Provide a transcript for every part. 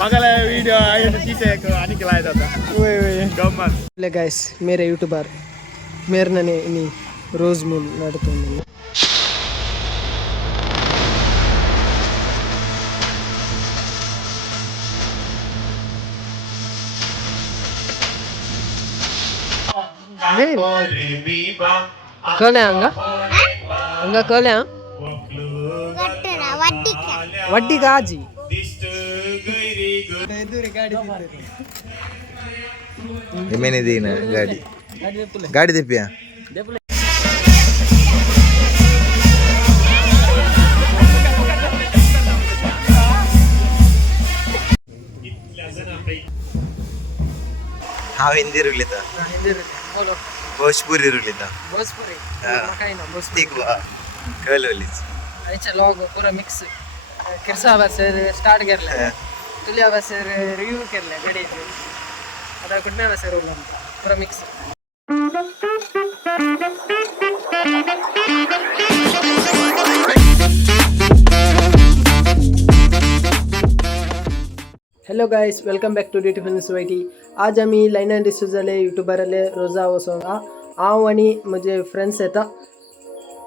मगला video आणि गम्मत guys मेरे यूट्यूबर मेरे ने इनी रोज मूल नडुतुंदी कल्या अंगा अंगा कल्या वड्डी गाजी एमेने दीना गाड़ी गाड़ी दिप्पिया हाँ हिंदी रुलिता भोजपुरी रुलिता भोजपुरी ठीक हुआ कल होलीच अच्छा लोग पूरा मिक्स किरसा बसर स्टार्ट करले तुलिया बसर रिव्यू करले गडीचे आता कुठे बसर पूरा mix hello guys welcome back to different society. आज आम्ही लाईन अँड डिस्यूजले युट्यूबरले रोजा वसोंगा हांव आनी म्हजे फ्रेंड्स येता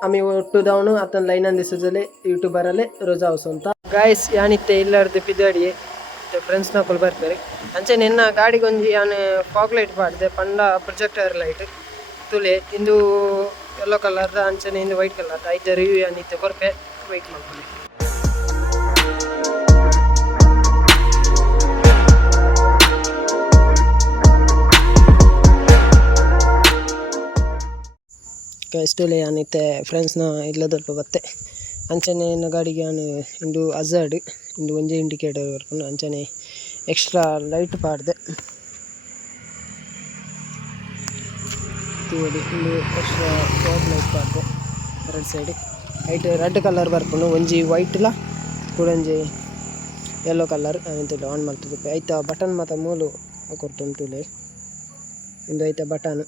आमी ಒಟ್ಟು जावन आता लाईन अँड डिस्यूजले युट्यूबरले रोजा वसोंता गाइस यानी ते इल्लार द पिदाडी ते फ्रेंड्स ना कोल ಬರ್ತಾರೆ ಅಂಚೆ ನಿನ್ನ ಗಾಡಿ ಗೊಂಜಿ ಯಾನೆ ಫಾಗ್ ಲೈಟ್ ಪಾಡ್ದೆ ಪಂಡ ಪ್ರೊಜೆಕ್ಟರ್ ಲೈಟ್ ತುಲೆ ಇಂದು ಯೆಲ್ಲೋ ಕಲರ್ ದ ಅಂಚೆ ಇಂದು ವೈಟ್ ಕಲರ್ ದ ಐತ ರಿವ್ಯೂ ಯಾನಿ te ಕೊರ್ಪೆ ವೈಟ್ ಮಾಡ್ಕೊಳ್ಳಿ. ಇಷ್ಟೊಲೆ ಏನಿತ್ತೆ ಫ್ರೆಂಡ್ಸ್ನ ಇಲ್ಲದಲ್ಪ ಬತ್ತೆ ಅಂಚನೆ ಗಾಡಿಗೆ ನಾನು ಇಂದು ಅಜರ್ಡ್ ಇಂದು ಒಂಜೆ ಇಂಡಿಕೇಟರ್ ಬರ್ಕೊಂಡು ಅಂಚನೆ ಎಕ್ಸ್ಟ್ರಾ ಲೈಟ್ ಪಾಡ್ದೆ ಇಂದು ಎಕ್ಸ್ಟ್ರಾ ಫಾಗ್ ಲೈಟ್ ಪಾಡ್ದೆ ಎರಡು ಸೈಡ್ ಐಟ್ ರೆಡ್ ಕಲರ್ ಬರ್ಕೊಂಡು ಒಂಜಿ ವೈಟ್ಲ ಕೂಡ ಒಂಜಿ ಯೆಲ್ಲೋ ಕಲರ್ ಅವಂತೆಲ್ಲ ಆನ್ ಮಾಡ್ತಿದ್ದೆ ಐತ ಬಟನ್ ಮಾತ ಮೂಲು ಕೊಟ್ಟುಂಟುಲೆ ಇಂದು ಐತ ಬಟನ್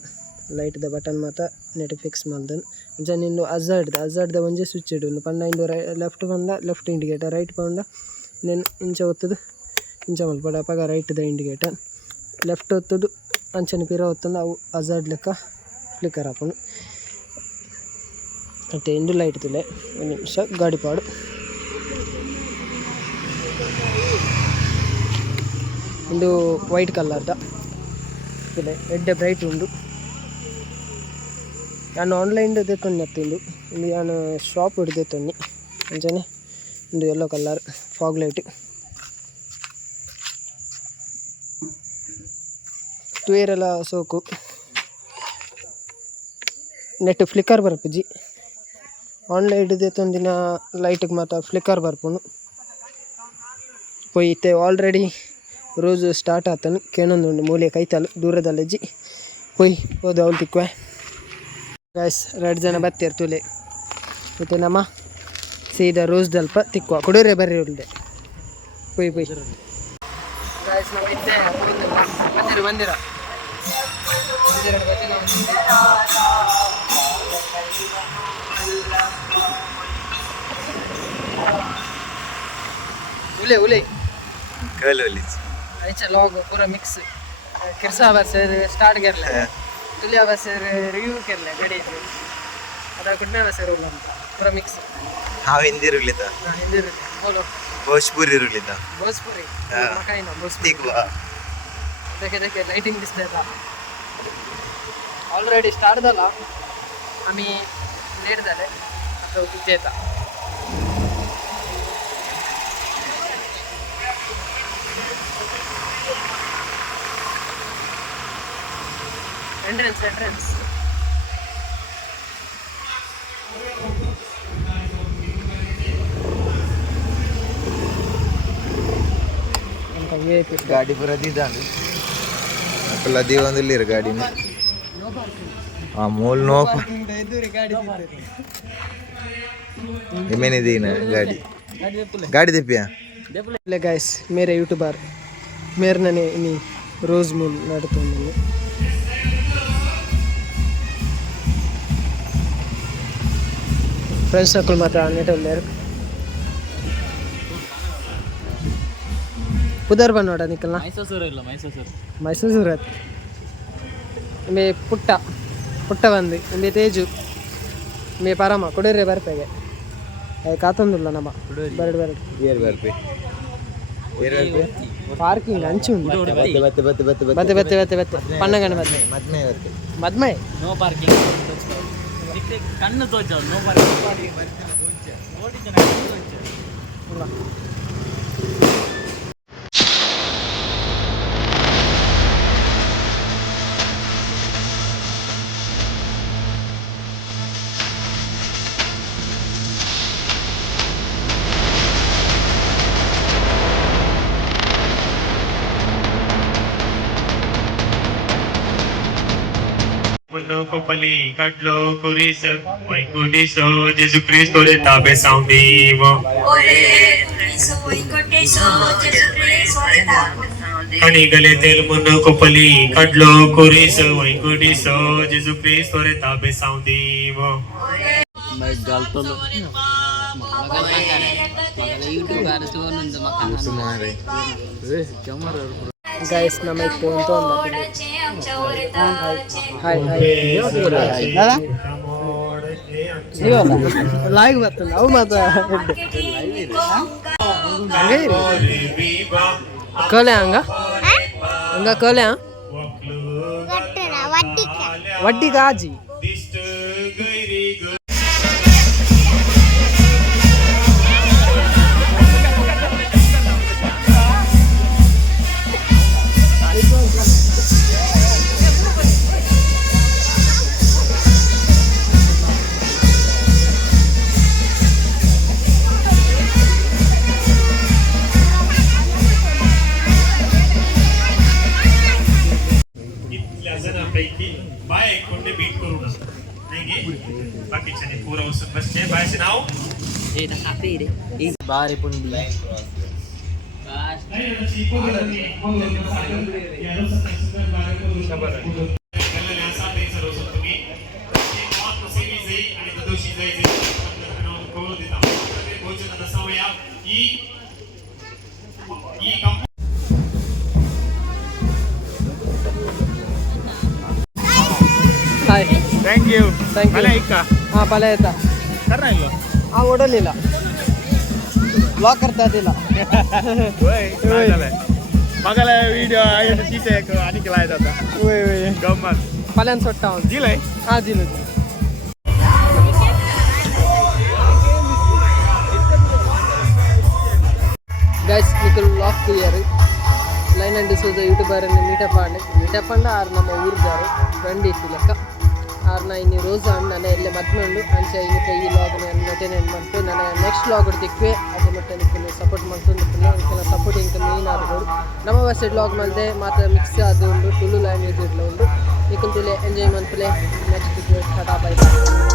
ಲೈಟ್ ದ ಬಟನ್ ಮಾತ ನೆಟ್ ಫಿಕ್ಸ್ ಮಾಡ್ದನ್ ಅಂಚನೆ ಇಂದು ಅಜರ್ಡ್ ದ ಒಂಜೆ ಸ್ವಿಚ್ ಇಡು ಪಂಡ ಇಂದು ಲೆಫ್ಟ್ ಬಂದ ಲೆಫ್ಟ್ ಇಂಡಿಕೇಟರ್ ರೈಟ್ ಬಂದ ನೆನ್ ಇಂಚ ಒತ್ತದು ಇಂಚ ಮಲ್ಪಡ ಪಗ ರೈಟ್ ದ ಇಂಡಿಕೇಟರ್ ಲೆಫ್ಟ್ ಒತ್ತದು ಅಂಚನೆ ಪಿರ ಒತ್ತಂದು ಅವು ಅಜರ್ಡ್ ಲೆಕ್ಕ ಫ್ಲಿಕ್ಕರ್ ಹಾಕೊಂಡು ಮತ್ತೆ ಇಂದು ಲೈಟ್ ತುಲೆ ಒಂದು ನಿಮಿಷ ಗಾಡಿ ಪಾಡು ಇಂದು ವೈಟ್ ಕಲರ್ದ ತುಲೆ ಎಡ್ಡೆ ಬ್ರೈಟ್ ಉಂಡು ನಾನು ಆನ್ಲೈನ್ ತೆತ್ತೊಂಡು ನತ್ತಿಂದು ಇಲ್ಲಿ ನಾನು ಶಾಪ್ ಹಿಡ್ದೆತ್ತೊಂಡು ಅಂಚನೆ ಒಂದು ಯೆಲ್ಲೋ ಕಲರ್ ಫಾಗ್ ಲೈಟ್ ತುಯರೆಲ್ಲ ಸೋಕು ನೆಟ್ ಫ್ಲಿಕ್ಕರ್ ಬರ್ಪುಜಿ ಆನ್ಲೈನ್ ಹಿಡ್ದೆತ್ತೊಂದಿನ ಲೈಟಿಗೆ ಮಾತ್ರ ಫ್ಲಿಕ್ಕರ್ ಬರ್ಪುಂಡು ಪೊಯ್ತೆ ಆಲ್ರೆಡಿ ರೋಜು ಸ್ಟಾರ್ಟ್ ಆತನು ಕೇನೊಂದುಂಡು ಮೂಲೆ ಕೈತಲು ದೂರದಲ್ಲಜ್ಜಿ ಪೊಯ್ ಹೋದ ಅವಳು ತಿಕ್ವೆ गाइस रेड जन बत्तीर तुले ಮತ್ತೆ ನಮ್ಮ ಸೀದಾ ರೋಸ್ ದಲ್ಪ ತಿಕ್ಕುವ ಕುಡಿರೆ ಬರ್ರಿ ಉಳ್ದೆ ಪೊಯ್ ಪೊಯ್ गाइस ನಾವು ಇದ್ದೆ ಬಂದಿರ उले उले कल होलीच अच्छा लोग पूरा मिक्स किरसा बसर स्टार्ट करले तुलिया बसर रिव्यू करले गडीचे आता कुठे बसर पूरा मिक्स हाँ हिंदी रुलिता हिंदी बोलो भोजपुरी रुलिता भोजपुरी काही ना भोजपुरी ठीक हुआ देखे देखे लाइटिंग दिसते ऑलरेडी स्टार्ट झाला आम्ही लेट झाले आता तिथे येता एंट्रेंस ये गाड़ी पूरा दी दांड अकला दी वंदली रे गाड़ी में आ मोल नो एमेने दीना गाड़ी दिप्पिया गाइस मेरे यूट्यूबर मेरे ने इनी रोज मूल नडुतुंदी ಫ್ರೆಂಡ್ಸ್ ಮಕ್ಕಳು ಮಾತ್ರ ನೆಟ್ಟಲ್ಲಿ कुदर बनवट निकलना मैसूर सूरत मे ಪುಟ್ಟ ಬಂದು ಮೇ ತೇಜು ಮೇ ಪರಮ ಕೊಡೇರೆ ಬರ್ಪೆಗೆ ಕಾತೊಂದುಲ್ಲ ನಮ್ಮ ಬರಡು ಪಾರ್ಕಿಂಗ್ ಅಂಚು ಉಂಟು ಬತ್ತೆ ಪನ್ನಗಣ ಮದ್ಮೆ ನೋ ಪಾರ್ಕಿಂಗ್ ಕಣ್ಣು ತೋಚ no parking Kopali kadlo kurisa wai kudiso Jesu Kristo le tabe soundivo kanigale tel munno kopali kadlo kurisa wai kudiso Jesu Kristo le tabe soundivo मैं गलतलो यूट्यूब आ रहा है ಗೈಸ್ ನಮ್ಮ ಇತ್ತು ಅಂತ ಹಾಯ್ ಲೈವ್ ಬರ್ತದೆ ಅವು ಮಾತ್ರ ಕಲೆ ಹಂಗ ಕಲೆ ವಡ್ಡಿ ಗಾಜಿ बारी पुंडी ಹಾಯ್ ಥ್ಯಾಂಕ್ ಯು ಹಾಂ ಪಲ ಆಯ್ತಾ करना है ಹಾಂ ಓಡಲಿಲ್ಲ ಬ್ಲಾಕ್ करता दिला मगल वीडियो आगे चीते आणि केला जाता गम्मत पलन सोट्टा हूँ जिले हाँ जिले गैस निकल ब्लॉग क्लियर ಲೈನ್ ಅಂಡ್ ಡಿಸೋದ ಯೂಟ್ಯೂಬರ್ ಮೀಟಪ್ ಅಂಡ ಆರು ನಮ್ಮ ಊರಿದ್ದಾರೆ ಫ್ರೆಂಡ್ ಇತ್ತು ಲೆಕ್ಕ ಆರ್ನ ಇನ್ನು ರೋಸ್ ಅಂಡ್ ನಾನು ಎಲ್ಲೇ ಮದ್ಮಂಡು ಅಂಚೆ ಇನ್ನಿತ ಈ ಲಾಗ್ ನಟೇನೆ ಮಾಡ್ತು ನಾನು ನೆಕ್ಸ್ಟ್ ಲಾಗ್ ಹೊಡ್ದಿಕ್ವೆ ಅದೇ ಮತ್ತೆ ನಿಕ್ಕಲು ಸಪೋರ್ಟ್ ಮಾಡ್ಕೊಂಡು ನಿಕ್ಕಲು ಸಪೋರ್ಟ್ ಇಂಕ ಮೇನ್ ಆದವರು ನಮ್ಮ ವೆಬ್ಸೈಟ್ ಲಾಗ್ ಮಲ್ದೆ ಮಾತ್ರ ಮಿಕ್ಸ್ ಅದು ಉಂಟು ತುಳು ಲ್ಯಾಂಗ್ವೇಜ್ ಇರಲು ಉಂಟು ನಿಕ್ಕಲು ತುಲೆ ಎಂಜಾಯ್ ಮಾಡ್ತಲೇ ನೆಕ್ಸ್ಟ್ ಟಾಟಾ ಬೈ ಬಾಯ್